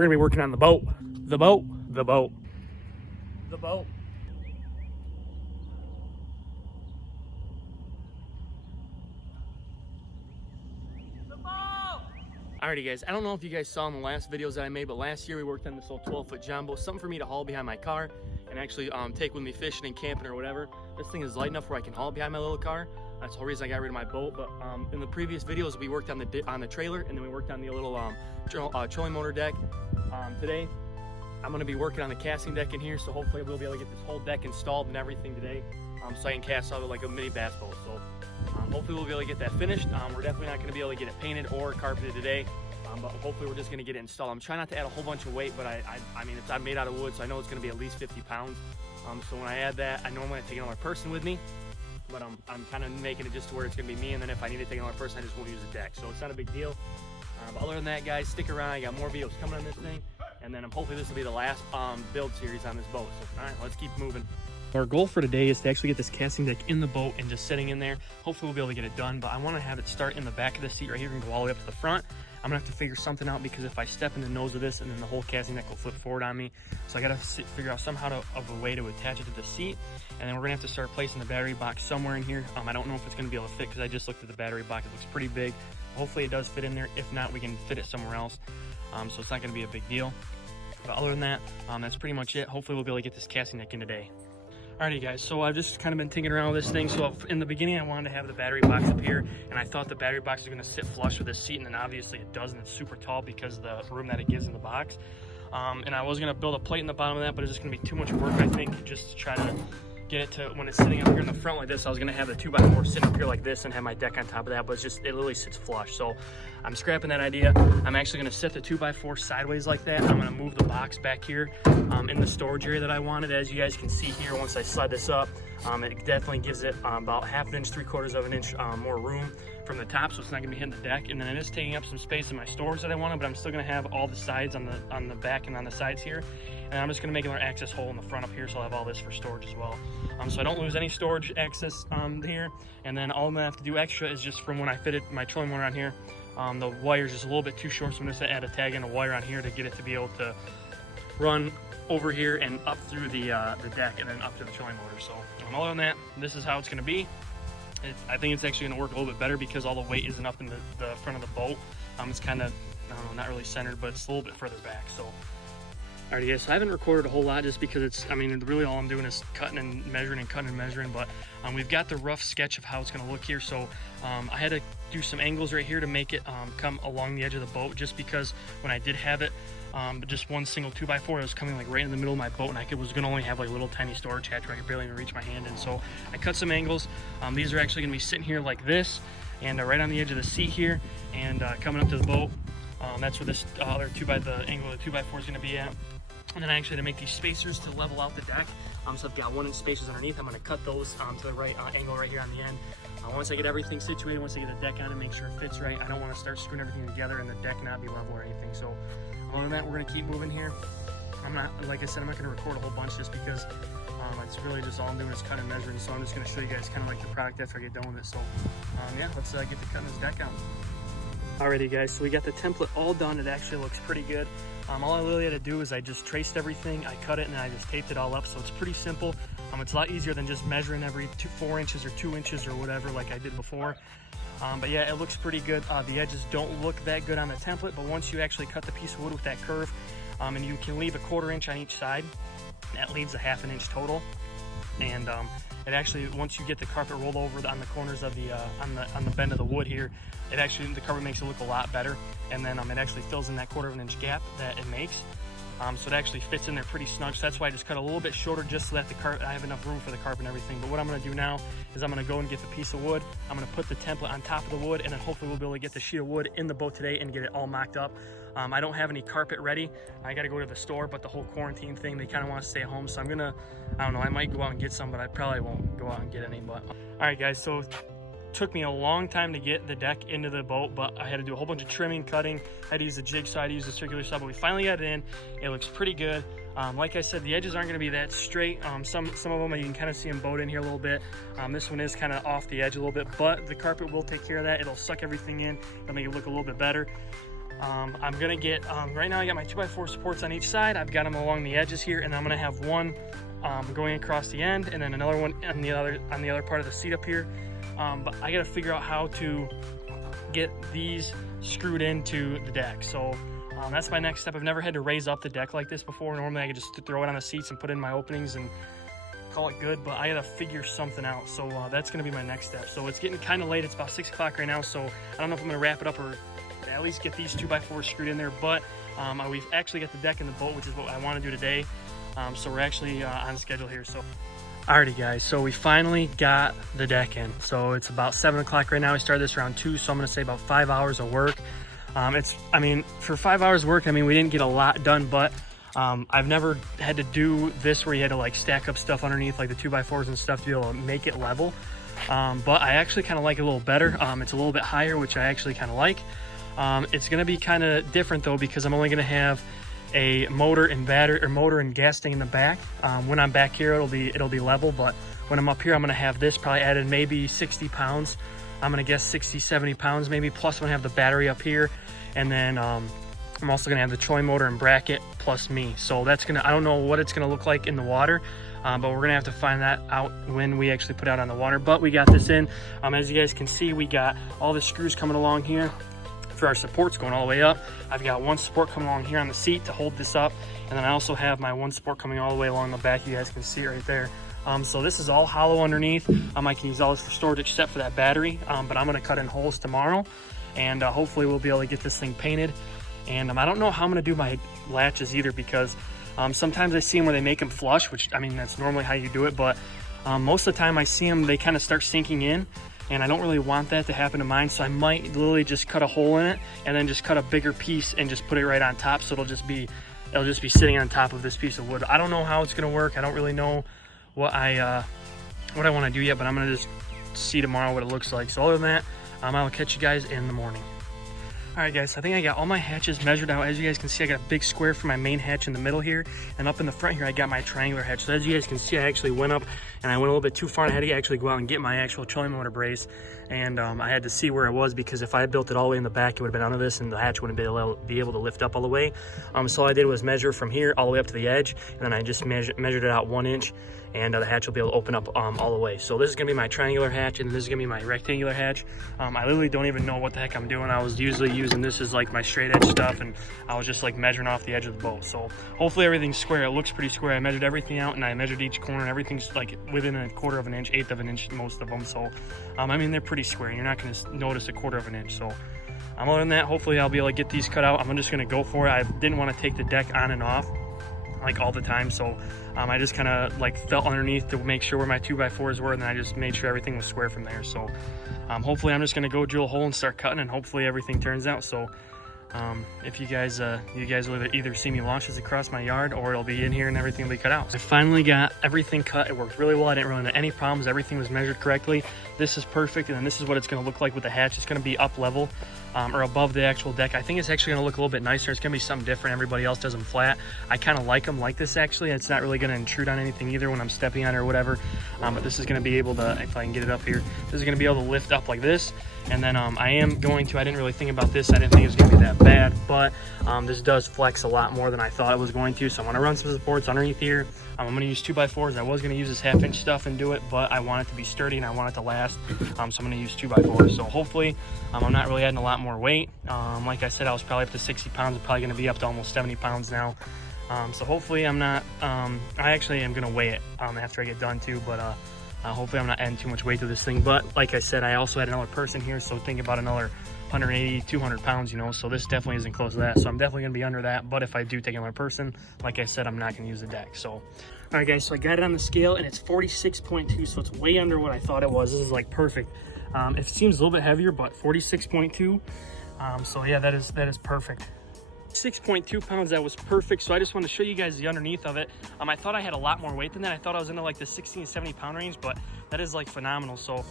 we're gonna be working on the boat. The boat, the boat, the boat. Alrighty guys, I don't know if you guys saw in the last videos that I made, but last year we worked on this old 12-foot Jon Boat, something for me to haul behind my car and actually take with me fishing and camping or whatever. This thing is light enough where I can haul it behind my little car. That's the whole reason I got rid of my boat. But in the previous videos, we worked on the trailer, and then we worked on the little trolling motor deck. Today, I'm gonna be working on the casting deck in here, so hopefully we'll be able to get this whole deck installed and everything today, so I can cast out like a mini bass boat. So hopefully we'll be able to get that finished. We're definitely not gonna be able to get it painted or carpeted today, but hopefully we're just gonna get it installed. I'm trying not to add a whole bunch of weight, but I mean, I'm made out of wood, so I know it's gonna be at least 50 pounds. So when I add that, I normally take another person with me, but I'm kind of making it just to where it's gonna be me, and then if I need to take another person, I just won't use the deck. So it's not a big deal. But other than that, guys, stick around. I got more videos coming on this thing, and then hopefully this will be the last build series on this boat. So all right, let's keep moving. Our goal for today is to actually get this casting deck in the boat and just sitting in there. Hopefully we'll be able to get it done, but I want to have it start in the back of the seat right here and go all the way up to the front. I'm gonna have to figure something out, because if I step in the nose of this, and then the whole casting deck will flip forward on me. So I gotta figure out somehow of a way to attach it to the seat, and then we're gonna have to start placing the battery box somewhere in here. I don't know if it's gonna be able to fit, because I just looked at the battery box. It looks pretty big. Hopefully it does fit in there. If not, we can fit it somewhere else. So it's not gonna be a big deal. But other than that, that's pretty much it. Hopefully we'll be able to get this casting deck in today. Alrighty guys, so I've just kind of been tinkering around with this thing. So in the beginning, I wanted to have the battery box up here, and I thought the battery box was gonna sit flush with this seat, and then obviously it doesn't. It's super tall because of the room that it gives in the box. And I was gonna build a plate in the bottom of that, but it's just gonna be too much work, I think, just to try to get it to, when it's sitting up here in the front like this, I was gonna have the 2x4 sitting up here like this and have my deck on top of that, but it literally sits flush. So I'm scrapping that idea. I'm actually gonna set the 2x4 sideways like that. I'm gonna move the box back here in the storage area that I wanted. As you guys can see here, once I slide this up, it definitely gives it about 1/2 inch, 3/4 of an inch more room from the top, so it's not gonna be hitting the deck. And then it is taking up some space in my storage that I wanted, but I'm still gonna have all the sides on the back and on the sides here. And I'm just gonna make another access hole in the front up here, so I'll have all this for storage as well. So I don't lose any storage access here. And then all I'm gonna have to do extra is just from when I fitted my trolling motor on here, the wire's just a little bit too short, so I'm just gonna add a tag and a wire on here to get it to be able to run over here and up through the deck and then up to the trolling motor. So other than that, this is how it's gonna be. I think it's actually gonna work a little bit better because all the weight isn't up in the front of the boat. It's kind of, I don't know, not really centered, but it's a little bit further back. So alrighty guys, so I haven't recorded a whole lot just because really all I'm doing is cutting and measuring, but we've got the rough sketch of how it's gonna look here. So I had to do some angles right here to make it come along the edge of the boat, just because when I did have it, just one single 2x4, it was coming like right in the middle of my boat, and I was gonna only have like a little tiny storage hatch where I could barely even reach my hand in. So I cut some angles. These are actually gonna be sitting here like this, and right on the edge of the seat here, and coming up to the boat. That's where this other the angle of the 2x4 is gonna be at. And then I actually had to make these spacers to level out the deck. So I've got 1-inch spacers underneath. I'm gonna cut those to the right angle right here on the end. Once I get everything situated, once I get the deck on and make sure it fits right, I don't wanna start screwing everything together and the deck not be level or anything. So other than that, we're gonna keep moving here. Like I said, I'm not gonna record a whole bunch just because it's really just all I'm doing is cutting and measuring. So I'm just gonna show you guys kind of like the product after I get done with it. So yeah, let's get to cutting this deck out. Alrighty guys, so we got the template all done. It actually looks pretty good. All I really had to do is I just traced everything, I cut it, and I just taped it all up. So it's pretty simple. It's a lot easier than just measuring every 4 inches or 2 inches or whatever like I did before. But yeah, it looks pretty good. The edges don't look that good on the template, but once you actually cut the piece of wood with that curve, and you can leave a 1/4 inch on each side, that leaves a 1/2 inch total. And it actually, once you get the carpet rolled over on the corners of the on the bend of the wood here, the carpet makes it look a lot better. And then it actually fills in that 1/4 inch gap that it makes. So it actually fits in there pretty snug. So that's why I just cut a little bit shorter, just so that I have enough room for the carpet and everything. But what I'm gonna do now is I'm gonna go and get the piece of wood. I'm gonna put the template on top of the wood, and then hopefully we'll be able to get the sheet of wood in the boat today and get it all mocked up. I don't have any carpet ready. I gotta go to the store, but the whole quarantine thing, they kind of want to stay at home. So I don't know, I might go out and get some, but I probably won't go out and get any. But all right guys, so took me a long time to get the deck into the boat, but I had to do a whole bunch of trimming, cutting. I had to use the jigsaw, I had to use the circular saw, but we finally got it in. It looks pretty good. Like I said, the edges aren't going to be that straight. Some of them you can kind of see them bowed in here a little bit. This one is kind of off the edge a little bit, but the carpet will take care of that. It'll suck everything in. It'll make it look a little bit better. I'm gonna get, right now I got my 2x4 supports on each side. I've got them along the edges here, and I'm gonna have one going across the end and then another one on the other part of the seat up here. But I gotta figure out how to get these screwed into the deck. So that's my next step. I've never had to raise up the deck like this before. Normally I could just throw it on the seats and put in my openings and call it good, but I gotta figure something out. So that's gonna be my next step. So it's getting kind of late. It's about 6 o'clock right now, so I don't know if I'm gonna wrap it up or at least get these 2x4s screwed in there. But we've actually got the deck in the boat, which is what I want to do today. So we're actually on schedule here. So alrighty guys, so we finally got the deck in. So it's about 7 o'clock right now. We started this around 2, so I'm gonna say about 5 hours of work. I mean, for 5 hours of work, I mean, we didn't get a lot done, but I've never had to do this where you had to like stack up stuff underneath like the 2x4s and stuff to be able to make it level. But I actually kind of like it a little better. It's a little bit higher, which I actually kind of like. It's going to be kind of different though, because I'm only going to have a motor and battery, or motor and gas tank in the back. When I'm back here, it'll be level, but when I'm up here, I'm going to have this probably added maybe 60 pounds. I'm going to guess 60, 70 pounds maybe. Plus I'm going to have the battery up here. And then I'm also going to have the trolling motor and bracket plus me. So that's going to, I don't know what it's going to look like in the water, but we're going to have to find that out when we actually put out on the water. But we got this in. As you guys can see, we got all the screws coming along here for our supports going all the way up. I've got one support coming along here on the seat to hold this up. And then I also have my one support coming all the way along the back. You guys can see it right there. So this is all hollow underneath. I can use all this for storage except for that battery, but I'm gonna cut in holes tomorrow, and hopefully we'll be able to get this thing painted. And I don't know how I'm gonna do my latches either, because sometimes I see them where they make them flush, which I mean, that's normally how you do it, but most of the time I see them, they kind of start sinking in, and I don't really want that to happen to mine. So I might literally just cut a hole in it and then just cut a bigger piece and just put it right on top, so it'll just be sitting on top of this piece of wood. I don't know how it's gonna work. I don't really know what I want to do yet, but I'm gonna just see tomorrow what it looks like. So other than that, I'll catch you guys in the morning. All right guys, so I think I got all my hatches measured out. As you guys can see, I got a big square for my main hatch in the middle here, and up in the front here I got my triangular hatch. So as you guys can see, I actually went up and I went a little bit too far, and I had to actually go out and get my actual trolling motor brace, and I had to see where it was, because if I had built it all the way in the back, it would have been under this and the hatch wouldn't be able to lift up all the way. So all I did was measure from here all the way up to the edge, and then I just measured it out 1 inch, and the hatch will be able to open up all the way. So this is gonna be my triangular hatch, and this is gonna be my rectangular hatch. I literally don't even know what the heck I'm doing. I was usually using this as like my straight edge stuff, and I was just like measuring off the edge of the boat. So hopefully everything's square. It looks pretty square. I measured everything out, and I measured each corner, and everything's like within 1/4 of an inch, 1/8 of an inch, most of them. So I mean, they're pretty square, and you're not gonna notice 1/4 of an inch. So other than that, hopefully I'll be able to get these cut out. I'm just gonna go for it. I didn't want to take the deck on and off like all the time, so I just kind of like felt underneath to make sure where my 2x4s were, and then I just made sure everything was square from there. So hopefully I'm just gonna go drill a hole and start cutting, and hopefully everything turns out. So if you guys will either see me launch this across my yard, or it'll be in here and everything will be cut out. I finally got everything cut. It worked really well. I didn't run into any problems. Everything was measured correctly. This is perfect, and then this is what it's going to look like with the hatch. It's going to be up level or above the actual deck. I think it's actually going to look a little bit nicer. It's going to be something different. Everybody else does them flat. I kind of like them like this actually. It's not really going to intrude on anything either when I'm stepping on it or whatever. But this is going to be able to, if I can get it up here, this is going to be able to lift up like this. And then I didn't really think about this. I didn't think it was going to be that bad, but this does flex a lot more than I thought it was going to. So I'm going to run some supports underneath here. I'm going to use 2x4s. I was going to use this 1/2 inch stuff and do it, but I want it to be sturdy and I want it to last. So I'm going to use 2x4s. So hopefully I'm not really adding a lot more weight. Like I said, I was probably up to 60 pounds. I'm probably going to be up to almost 70 pounds now. So hopefully I'm not, I actually am going to weigh it after I get done too, but hopefully I'm not adding too much weight to this thing. But like I said, I also had another person here, so think about another 180, 200 pounds, you know, so this definitely isn't close to that. So I'm definitely gonna be under that, but if I do take another person, like I said, I'm not gonna use the deck. So all right guys, so I got it on the scale and it's 46.2, so it's way under what I thought it was. This is like perfect. It seems a little bit heavier, but 46.2. So yeah, that is perfect. 6.2 pounds, that was perfect. So I just want to show you guys the underneath of it. I thought I had a lot more weight than that. I thought I was into like the 60 and 70 pound range, but that is like phenomenal. So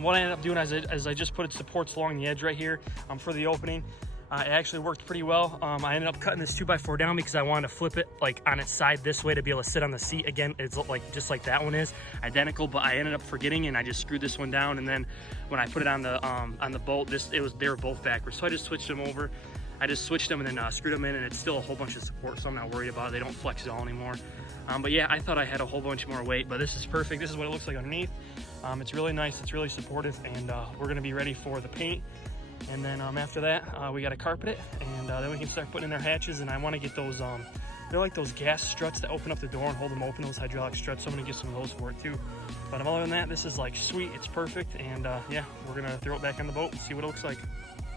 what I ended up doing is I just put supports along the edge right here for the opening. It actually worked pretty well. I ended up cutting this 2x4 down because I wanted to flip it like on its side this way to be able to sit on the seat. Again, it's like just like that one is identical, but I ended up forgetting and I just screwed this one down. And then when I put it on the bolt, they were both backwards. So I just switched them over. I just switched them and then screwed them in, and it's still a whole bunch of support, so I'm not worried about it. They don't flex at all anymore. But yeah, I thought I had a whole bunch more weight, but this is perfect. This is what it looks like underneath. It's really nice, it's really supportive, and we're gonna be ready for the paint. And then after that, we gotta carpet it, and then we can start putting in our hatches. And I wanna get those, they're like those gas struts that open up the door and hold them open, those hydraulic struts, so I'm gonna get some of those for it too. But other than that, this is like sweet, it's perfect, and yeah, we're gonna throw it back on the boat and see what it looks like.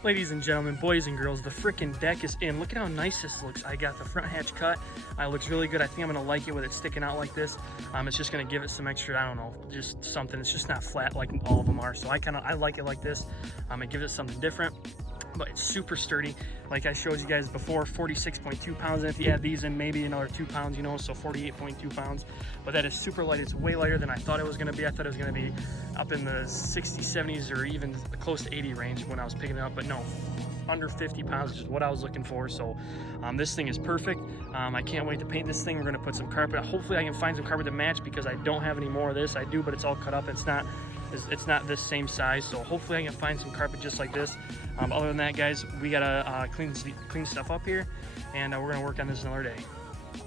Ladies and gentlemen, boys and girls, the freaking deck is in. Look at how nice this looks. I got the front hatch cut. It looks really good. I think I'm gonna like it with it sticking out like this. It's just gonna give it some extra, I don't know, just something. It's just not flat like all of them are. So I like it like this. It gives it something different, but it's super sturdy. Like I showed you guys before, 46.2 pounds. And if you add these in, maybe another 2 pounds, you know, so 48.2 pounds. But that is super light. It's way lighter than I thought it was gonna be. I thought it was gonna be up in the 60s, 70s, or even close to 80 range when I was picking it up, but no, under 50 pounds, which is what I was looking for. So this thing is perfect. I can't wait to paint this thing. We're gonna put some carpet. Hopefully I can find some carpet to match, because I don't have any more of this. I do, but it's all cut up. It's not this same size, so hopefully I can find some carpet just like this. Other than that, guys, we gotta clean stuff up here, and we're gonna work on this another day.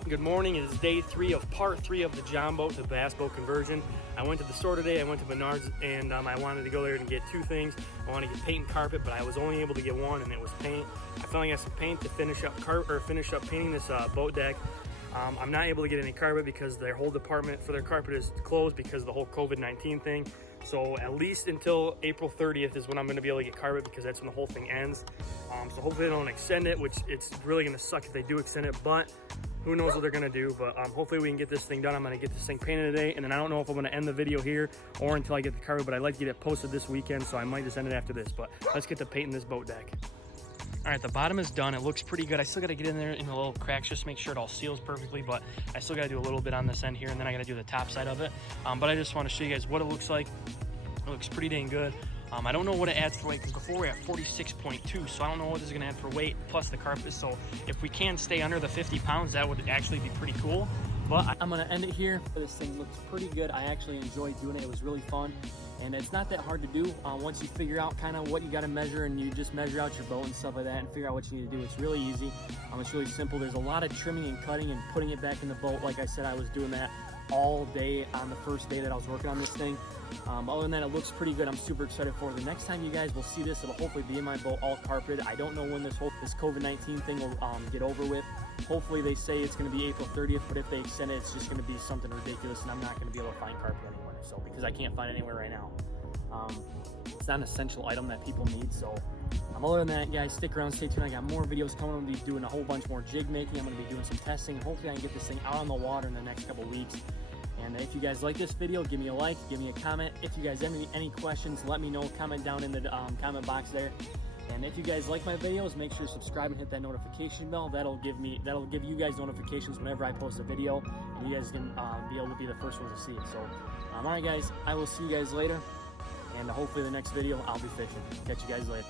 Good morning. It is day 3 of part 3 of the Jon Boat to bass boat conversion. I went to the store today. I went to Menards, and I wanted to go there and get 2 things. I wanted to get paint and carpet, but I was only able to get 1, and it was paint. I finally got some paint to finish up painting this boat deck. I'm not able to get any carpet because their whole department for their carpet is closed because of the whole COVID-19 thing. So at least until April 30th is when I'm going to be able to get carpet, because that's when the whole thing ends. So hopefully they don't extend it, which it's really going to suck if they do extend it, but who knows what they're going to do. But hopefully we can get this thing done. I'm going to get this thing painted today, and then I don't know if I'm going to end the video here or until I get the carpet, but I'd like to get it posted this weekend, so I might just end it after this. But let's get to painting this boat deck. All right, the bottom is done. It looks pretty good. I still got to get in there in the little cracks just to make sure it all seals perfectly, but I still got to do a little bit on this end here, and then I got to do the top side of it. But I just want to show you guys what it looks like. It looks pretty dang good. I don't know what it adds for weight, because before we were at 46.2, so I don't know what this is going to add for weight plus the carpet. So if we can stay under the 50 pounds, that would actually be pretty cool. But I'm going to end it here. This thing looks pretty good. I actually enjoyed doing it. It was really fun. And it's not that hard to do once you figure out kind of what you got to measure, and you just measure out your boat and stuff like that and figure out what you need to do. It's really easy. It's really simple. There's a lot of trimming and cutting and putting it back in the boat. Like I said, I was doing that all day on the first day that I was working on this thing. Other than that, it looks pretty good. I'm super excited for it. The next time you guys will see this, it'll hopefully be in my boat all carpeted. I don't know when this COVID-19 thing will get over with. Hopefully they say it's going to be April 30th, but if they extend it, it's just going to be something ridiculous, and I'm not going to be able to find carpet anywhere. So because I can't find it anywhere right now. It's not an essential item that people need. So other than that, guys, stick around, stay tuned. I got more videos coming. I'm going to be doing a whole bunch more jig making. I'm going to be doing some testing, and hopefully I can get this thing out on the water in the next couple weeks. And if you guys like this video, give me a like, give me a comment. If you guys have any questions, let me know. Comment down in the comment box there. And if you guys like my videos, make sure to subscribe and hit that notification bell. That'll give you guys notifications whenever I post a video, and you guys can be able to be the first ones to see it. So, all right, guys, I will see you guys later, and hopefully the next video I'll be fishing. Catch you guys later.